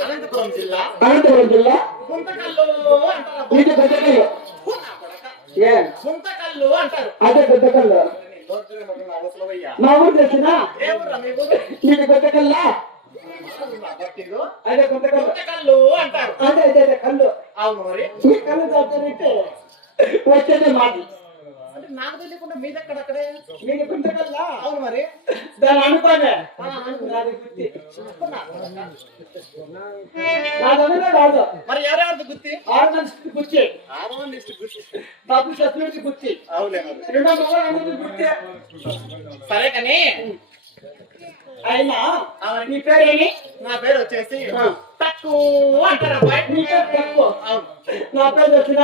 అనంతపురం జిల్లా నీకు పెద్దకల్లు అంటారు. అదే పెద్దకల్లు మా ఊరు తెలిసిన నీకు పెద్దకల్లా అదే కళ్ళు అంటారు. అదే అదే కళ్ళు. అవును మరి ఈ కళ్ళు చదువుతుంటే వచ్చేదే మాది. అంటే నాకు తెలియకుండా మీదెక్కడక్కడే నీకు పెద్దకల్లా. అవును మరి దాన్ని అనుకోలే నాదనే కాదు. మరి ఎవరెవరిది గుర్తి? 6 మంది గుర్తి, 6 మంది గుర్తి, డబ్బు సస్పెండ్ గుర్తి. అవులే గుర్తి. సరే కానీ అయినా నీ పేరేమి? నా పేరు వచ్చేసి తక్కువ అంటారు అబ్బాయి. నీ పేరు తక్కువ. అవును. నా పేరు వచ్చిన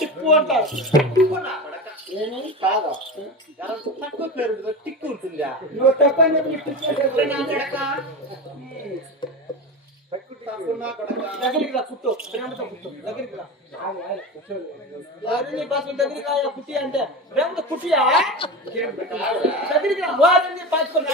టిక్కు అంటారు. కాదా తక్కువ పేరు టిక్కు ఉంటుందా? నువ్వు తక్కువ దగ్గరికి రా కుట్టు. దగ్గరికి రా. నీ బస్సు దగ్గరికి రా కుట్టి అంటే రేపు కుట్టియా దగ్గరికి రా. వారిని పాచుకున్నా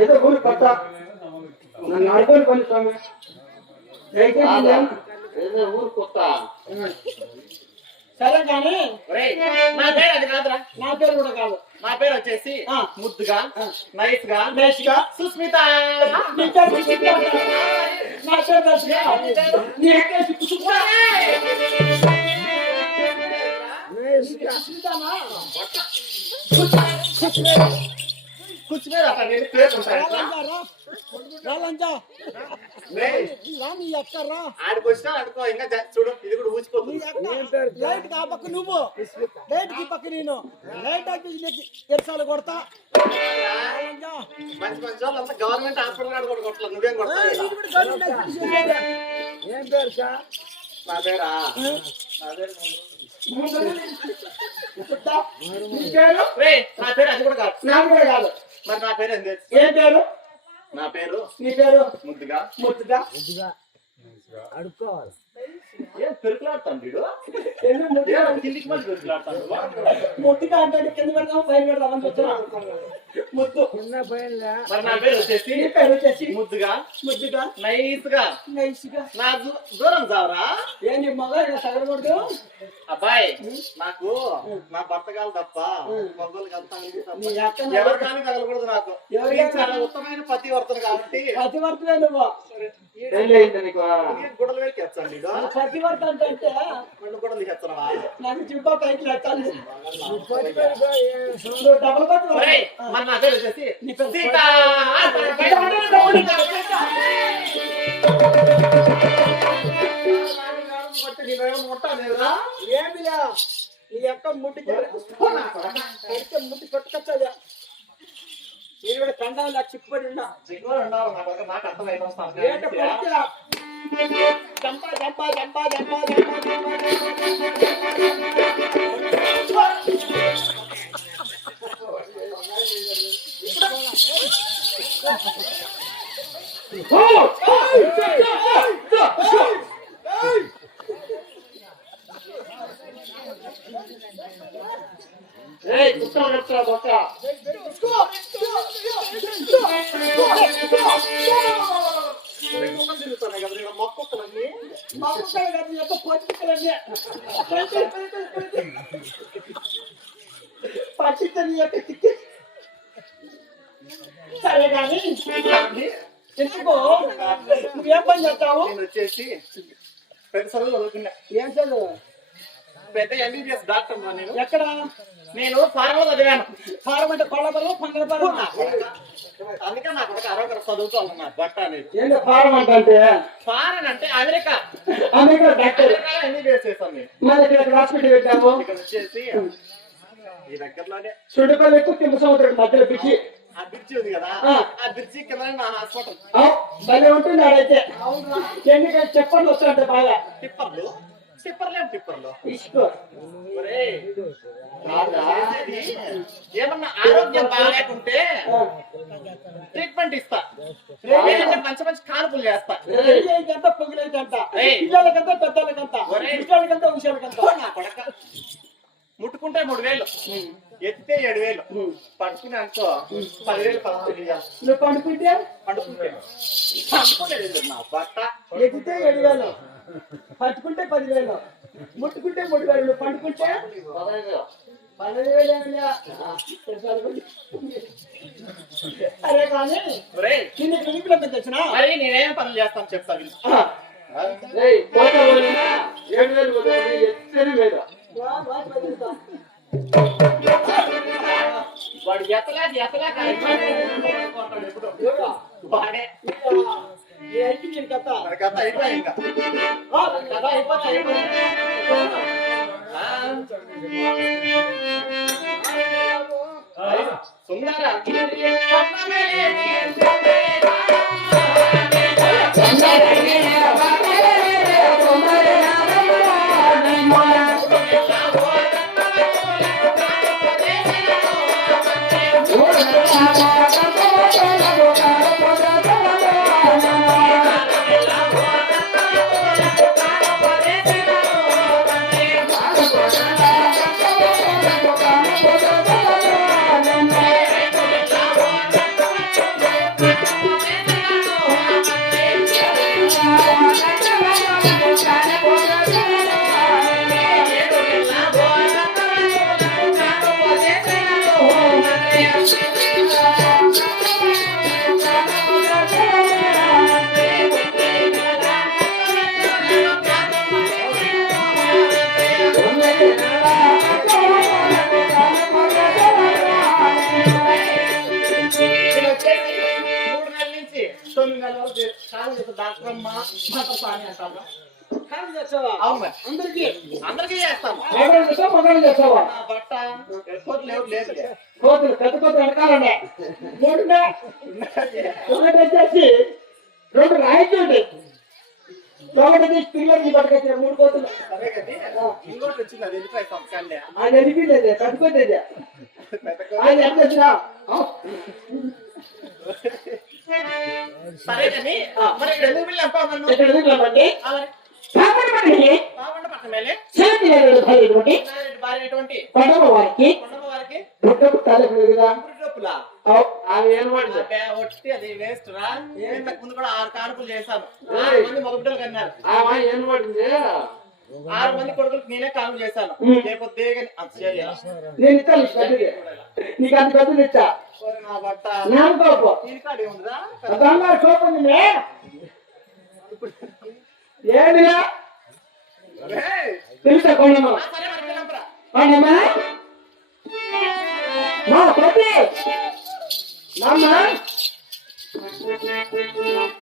ఏదో ఊరు కొత్త నన్ను అడుగుని పని స్వామి. ఊరు కొత్త. సరే కానీ నా పేరు అది కాదురా. నా పేరు కూడా కాదు. నా పేరు వచ్చేసి ముద్దుగా నైస్ గా సుస్మిత. నా పేరు దర్శగా ఆడికి వచ్చినా అనుకో ఇంకా చూడు ఇది కూడా ఊసిపోతుంది. లైట్ కా పక్క నువ్వు లైట్ కి పక్క నేను లైట్ ఎర్సాలు కొడతా. మంచి మంచి వాళ్ళు అంతా గవర్నమెంట్ హాస్పిటల్ కూడా కొట్టలేదు. నువ్వేం కొడతావు? ఏం పేరు సార్? నా పేరా నా పేరు అది కూడా కాదు. నాకు కూడా కాదు. మరి నా పేరు ఏంది? ఏం పేరు? నా పేరు నీ పేరు ముద్దుగా ముద్దుగా అడుక్కోవాలి. ఏం పెరుకులాడుతాను వీడు ఎందుకు ముట్టిగా కిందికి మళ్ళీ పెరుకులాడుతాను ముట్టిగా అంటే కింద పెడదాం పైన పెడదాం అని చెప్తున్నా ముద్దు మరి నా పేరు వచ్చేసి నీ పేరు వచ్చేసి ముద్దుగా ముద్దుగా నైస్ గా నైస్గా నా దూరం చావరా ఏంటి మగ తగలకూడదు అబ్బాయి నాకు నా భర్త కాదు తప్ప మగవాళ్ళు నీ అక్క ఎవరు కానీ తగలకూడదు నాకు ఎవరు నేను చాలా ఉత్తమైన పతివర్తను కాబట్టి పతివర్తనే నువ్వు గుడలు వెళ్ళి తెచ్చండి పతివర్త అంటే రెండు గుడలు తెచ్చనవా నాకు జిబ్బా పైకి లేచాలి డబల్ పత్తి మరి నా పేరు వచ్చేసి నీ పేరు సీత ఏమిలా నీ యొక్క ముట్టి ముట్టి కొట్టుకొచ్చా నేను కూడా కండాలి చిక్కుపడి ఉన్నా నాకు అర్థమైనా ఏంట పొడిచా జంపా జంపా జంపా జంపా పట్టించని యొక్క చిక్కి సరే కానీ ఎందుకో నువ్వేం పని చేస్తావు నేను వచ్చేసి పెద్ద చదువు చదువుకున్నా ఏం చదువు పెద్ద ఎంబీబీఎస్ డాక్టర్ నేను ఎక్కడ నేను ఫార్మా చదివాను ఫారం అంటే కొల్లపరం పంగల పరం అందుకే నా కొడుకు అరవై చదువుకోవాలన్నా బట్ట అనేది ఏంటి ఫారం అంటే ఫారెన్ అంటే అమెరికా అమెరికా డాక్టర్ ఎంబీబీఎస్ చేశాను నేను మరి ఇక్కడ హాస్పిటల్ పెట్టాము ఇక్కడ వచ్చేసి ఈ దగ్గరలోనే సుడిపల్లి ఎక్కువ కింద సముద్రం మధ్యలో పిచ్చి ఆ బ్రిడ్జి ఉంది కదా ఆ బ్రిడ్జి కింద నా హాస్పిటల్ భలే ఉంటుంది ఆడైతే ఎందుకంటే చెప్పండి వస్తాయంటే బాగా టిప్పర్లు టిప్పర్లేం టిప్పర్లు ఇసుకో ఒరేయ్, ఏమన్నా ఆరోగ్యం బాగాలేకుంటే ట్రీట్మెంట్ ఇస్తా లేదంటే మంచి మంచి కానుపులు చేస్తా ఎంత పొగిలేదంట పిల్లలకంతా పెద్దలకంతా పిల్లలకంతా విషయాలకంతా నా కొడక ముట్టుకుంటే 3000 ఎత్తితే 7000 పట్టుకుని అనుకో 10,000 15,000 నువ్వు పండుకుంటే పండుకుంటే నా బట్ట ఎగితే 7,000 పట్టుకుంటే 10,000 ముట్టుకుంటే 3,000 నువ్వు పండుకుంటే 15,000 అరే కానీ నిన్న క్లినిక్లో తెచ్చిన మరి నేనేం పనులు చేస్తాను చెప్తాను వాడు ఎత్తలా వాడే కథ అయిపోయి ఇంకా కథ అయిపోతే సుందర అందరికీ చేస్తాము బట్ట కోతులు పెద్ద కోతులు వెనకాలండి వచ్చేసి 2 రాయించండి ఒకటి పిల్లలకి పట్టుకొచ్చిన 3 కోతులు ఇంకోటి వచ్చింది అది వెళ్ళిపోయి పక్కనే అది వెళ్ళిపోయింది కట్టుకోలేదు అది ఎంత వచ్చినా సరే కానీ మరి ఇక్కడ ఎందుకు వెళ్ళాం ఇక్కడ ఎందుకు కాకుండా మనకి బాగుండ పక్కన మేలే శాంతి భార్యటువంటి భార్య ఎటువంటి కొండమ్మ వారికి కొండమ్మ వారికి గుడ్డపు తల్లి కదా గుడి డొప్పులా ఆమె ఏం పడింది ఒట్టి అది వేస్ట్ రా నాకు ముందు కూడా 6 కానుపులు చేశాను 6 మంది మగబిడ్డలు కన్నారు ఆమె ఏం పడింది 6 మంది కొడుకులకు నేనే కానుపు చేశాను లేకపోతే నేను ఇస్తాను నీకు అంత పెద్దలు ఇచ్చా నా బట్ట నాకు కోప దీనికాడ ఏముందిరా బంగారు చూపండి ఏమిరా తెలుసా కొండమ్మ సరే మరి పిల్లంపరా కొండమ్మ మా పతి అమ్మ